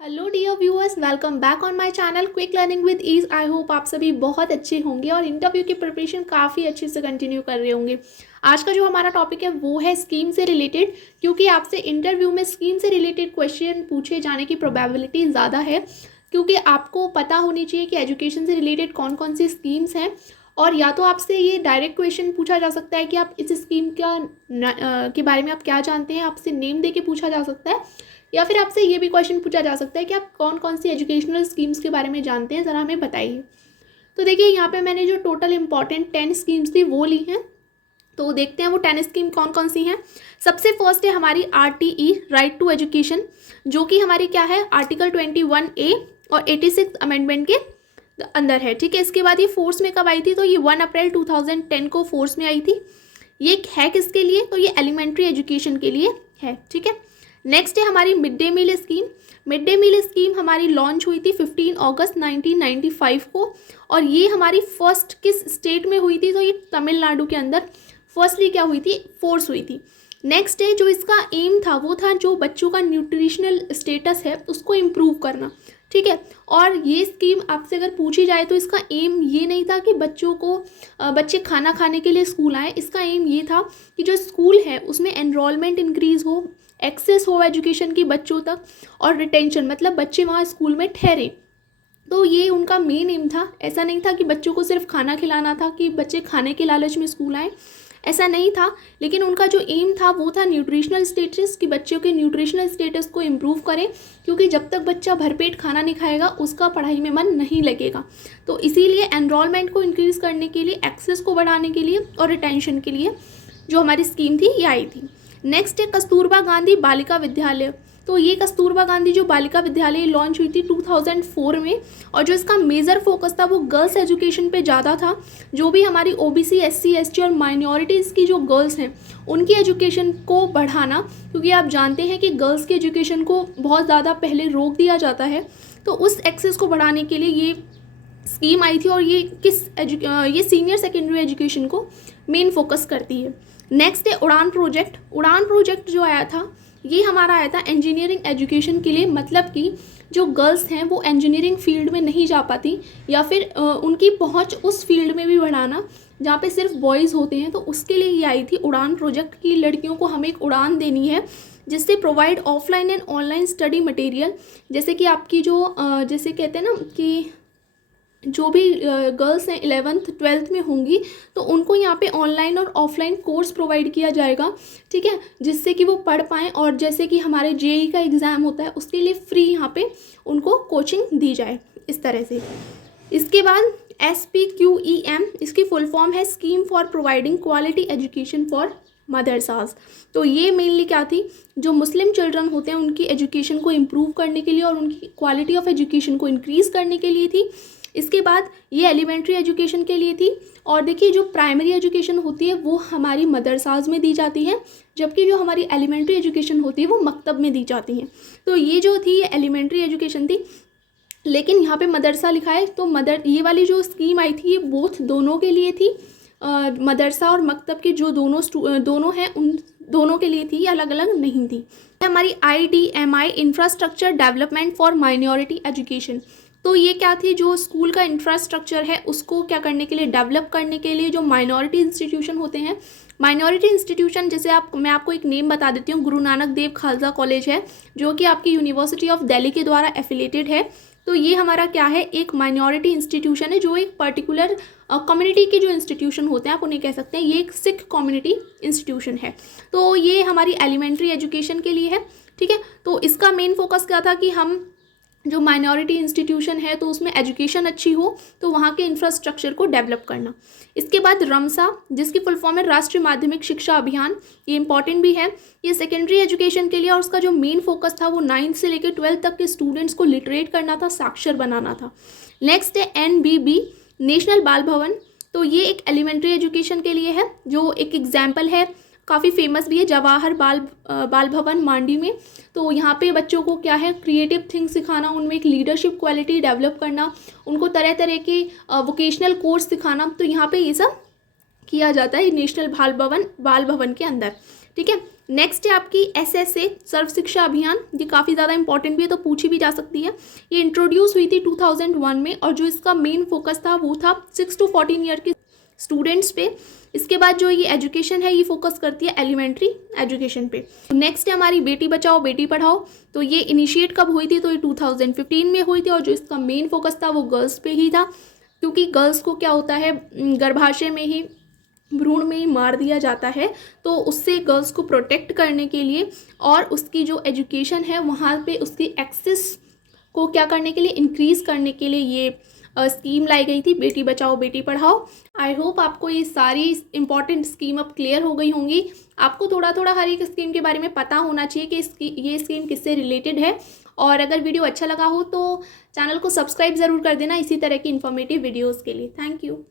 Hello dear viewers, welcome back on my channel quick learning with ease. I hope आप सभी बहुत अच्छे होंगे और इंटरव्यू की प्रिपरेशन काफ़ी अच्छे से कंटिन्यू कर रहे होंगे। आज का जो हमारा टॉपिक है वो है स्कीम से रिलेटेड, क्योंकि आपसे इंटरव्यू में स्कीम से रिलेटेड क्वेश्चन पूछे जाने की प्रोबेबिलिटी ज़्यादा है, क्योंकि आपको पता होनी चाहिए कि एजुकेशन से रिलेटेड कौन कौन सी स्कीम्स हैं। और या तो आपसे ये डायरेक्ट क्वेश्चन पूछा जा सकता है कि आप इस स्कीम के बारे में आप क्या जानते हैं, आपसे नेम दे के पूछा जा सकता है, या फिर आपसे ये भी क्वेश्चन पूछा जा सकता है कि आप कौन कौन सी एजुकेशनल स्कीम्स के बारे में जानते हैं, ज़रा हमें बताइए। तो देखिए, यहाँ पे मैंने जो टोटल इंपॉर्टेंट 10 स्कीम्स थी वो ली हैं। तो देखते हैं वो 10 स्कीम कौन कौन सी हैं। सबसे फर्स्ट है हमारी RTE, राइट टू एजुकेशन, जो कि हमारी क्या है, आर्टिकल 21A और 86 अमेंडमेंट के अंदर है। ठीक है, इसके बाद ये फोर्स में कब आई थी, तो ये 1 अप्रैल 2010 को फोर्स में आई थी। ये है किसके लिए, तो ये एलिमेंट्री एजुकेशन के लिए है। ठीक है, नेक्स्ट है हमारी mid day meal scheme. Mid day meal scheme हमारी लॉन्च हुई थी 15 अगस्त 1995 को, और ये हमारी फर्स्ट किस स्टेट में हुई थी, तो ये तमिलनाडु के अंदर फर्स्टली क्या हुई थी, फोर्स हुई थी। नेक्स्ट है जो इसका एम था वो था जो बच्चों का न्यूट्रिशनल स्टेटस है उसको इम्प्रूव करना। ठीक है, और ये स्कीम आपसे अगर पूछी जाए तो इसका एम ये नहीं था कि बच्चे खाना खाने के लिए स्कूल आए। इसका एम ये था कि जो स्कूल है उसमें एनरोलमेंट इंक्रीज़ हो, एक्सेस हो एजुकेशन की बच्चों तक, और रिटेंशन मतलब बच्चे वहाँ स्कूल में ठहरे। तो ये उनका मेन एम था। ऐसा नहीं था कि बच्चों को सिर्फ खाना खिलाना था कि बच्चे खाने के लालच में स्कूल आए, ऐसा नहीं था। लेकिन उनका जो एम था वो था न्यूट्रिशनल स्टेटस, कि बच्चों के न्यूट्रिशनल स्टेटस को इम्प्रूव करें, क्योंकि जब तक बच्चा भरपेट खाना नहीं खाएगा उसका पढ़ाई में मन नहीं लगेगा। तो इसीलिए एनरोलमेंट को इंक्रीज़ करने के लिए, एक्सेस को बढ़ाने के लिए और रिटेंशन के लिए जो हमारी स्कीम थी ये आई थी। नेक्स्ट है कस्तूरबा गांधी बालिका विद्यालय। तो ये कस्तूरबा गांधी जो बालिका विद्यालय लॉन्च हुई थी 2004 में, और जो इसका मेजर फोकस था वो गर्ल्स एजुकेशन पे ज़्यादा था। जो भी हमारी OBC, SC, ST और माइनॉरिटीज़ की जो गर्ल्स हैं उनकी एजुकेशन को बढ़ाना, क्योंकि आप जानते हैं कि गर्ल्स की एजुकेशन को बहुत ज़्यादा पहले रोक दिया जाता है। तो उस एक्सेस को बढ़ाने के लिए ये स्कीम आई थी, और ये सीनियर सेकेंडरी एजुकेशन को मेन फोकस करती है। नेक्स्ट है उड़ान प्रोजेक्ट। उड़ान प्रोजेक्ट जो आया था ये हमारा आया था इंजीनियरिंग एजुकेशन के लिए, मतलब कि जो गर्ल्स हैं वो इंजीनियरिंग फील्ड में नहीं जा पाती, या फिर उनकी पहुंच उस फील्ड में भी बढ़ाना जहाँ पे सिर्फ बॉयज़ होते हैं। तो उसके लिए ये आई थी उड़ान प्रोजेक्ट की, लड़कियों को हमें एक उड़ान देनी है जिससे provide offline and online study material. जैसे कि आपकी जो जैसे कहते हैं ना कि जो भी गर्ल्स हैं 11th 12th में होंगी तो उनको यहाँ पे ऑनलाइन और ऑफलाइन कोर्स प्रोवाइड किया जाएगा। ठीक है, जिससे कि वो पढ़ पाएँ, और जैसे कि हमारे JEE का एग्ज़ाम होता है उसके लिए फ्री यहाँ पे उनको कोचिंग दी जाए, इस तरह से। इसके बाद SPQEM, इसकी फुल फॉर्म है scheme for providing quality education for madrasas. तो ये मेनली क्या थी, जो मुस्लिम चिल्ड्रन होते हैं उनकी एजुकेशन को इम्प्रूव करने के लिए और उनकी क्वालिटी ऑफ एजुकेशन को इंक्रीज़ करने के लिए थी। इसके बाद ये एलिमेंट्री एजुकेशन के लिए थी। और देखिए, जो प्राइमरी एजुकेशन होती है वो हमारी मदरसाज में दी जाती है, जबकि जो हमारी एलिमेंट्री एजुकेशन होती है वो मकतब में दी जाती है। तो ये जो थी ये एलिमेंट्री एजुकेशन थी, लेकिन यहाँ पे मदरसा लिखा है। तो ये वाली जो स्कीम आई थी ये बोथ दोनों के लिए थी, मदरसा और मकतब के जो दोनों हैं उन दोनों के लिए थी, अलग अलग नहीं थी। हमारी IDMI, infrastructure development for minority education. तो ये क्या थी, जो स्कूल का इंफ्रास्ट्रक्चर है उसको क्या करने के लिए, डेवलप करने के लिए, जो माइनॉरिटी इंस्टीट्यूशन होते हैं। माइनॉरिटी इंस्टीट्यूशन जैसे मैं आपको एक नेम बता देती हूँ, गुरु नानक देव खालसा कॉलेज है, जो कि आपकी यूनिवर्सिटी ऑफ दिल्ली के द्वारा एफिलेटेड है। तो ये हमारा क्या है, एक माइनॉरिटी इंस्टीट्यूशन है, जो एक पर्टिकुलर कम्युनिटी के जो इंस्टीट्यूशन होते हैं आप उन्हें कह सकते हैं, ये एक सिख कम्युनिटी इंस्टीट्यूशन है। तो ये हमारी एलिमेंट्री एजुकेशन के लिए है। ठीक है, तो इसका मेन फोकस क्या था कि हम जो माइनॉरिटी इंस्टीट्यूशन है तो उसमें एजुकेशन अच्छी हो, तो वहाँ के इंफ्रास्ट्रक्चर को डेवलप करना। इसके बाद रमसा, जिसकी फुल फॉर्म है राष्ट्रीय माध्यमिक शिक्षा अभियान, ये इंपॉर्टेंट भी है। ये सेकेंडरी एजुकेशन के लिए, और उसका जो मेन फोकस था वो 9th से लेकर 12th तक के स्टूडेंट्स को लिटरेट करना था, साक्षर बनाना था। नेक्स्ट है NBB, नेशनल बाल भवन। तो ये एक एलिमेंट्री एजुकेशन के लिए है, जो एक एग्जाम्पल है, काफ़ी फेमस भी है, जवाहर बाल भवन मांडी में। तो यहाँ पे बच्चों को क्या है, क्रिएटिव थिंग्स सिखाना, उनमें एक लीडरशिप क्वालिटी डेवलप करना, उनको तरह तरह के वोकेशनल कोर्स सिखाना। तो यहाँ पे ये सब किया जाता है नेशनल बाल भवन के अंदर। ठीक है, नेक्स्ट है आपकी SSA सर्व शिक्षा अभियान। ये काफ़ी ज़्यादा इंपॉर्टेंट भी है, तो पूछी भी जा सकती है। ये इंट्रोड्यूस हुई थी 2001 में, और जो इसका मेन फोकस था वो था 6 to 14 ईयर के स्टूडेंट्स पे। इसके बाद जो ये एजुकेशन है ये फोकस करती है एलिमेंट्री एजुकेशन पे। नेक्स्ट है हमारी बेटी बचाओ बेटी पढ़ाओ। तो ये इनिशिएट कब हुई थी, तो ये 2015 में हुई थी, और जो इसका मेन फोकस था वो गर्ल्स पे ही था, क्योंकि गर्ल्स को क्या होता है, गर्भाशय में ही, भ्रूण में ही मार दिया जाता है। तो उससे गर्ल्स को प्रोटेक्ट करने के लिए और उसकी जो एजुकेशन है वहाँ पे उसकी एक्सेस को क्या करने के लिए, इंक्रीज़ करने के लिए ये स्कीम लाई गई थी, बेटी बचाओ बेटी पढ़ाओ। आई होप आपको ये सारी इंपॉर्टेंट स्कीम अब क्लियर हो गई होंगी। आपको थोड़ा थोड़ा हर एक स्कीम के बारे में पता होना चाहिए कि ये स्कीम किससे रिलेटेड है। और अगर वीडियो अच्छा लगा हो तो चैनल को सब्सक्राइब ज़रूर कर देना इसी तरह की इन्फॉर्मेटिव वीडियोज़ के लिए। Thank you.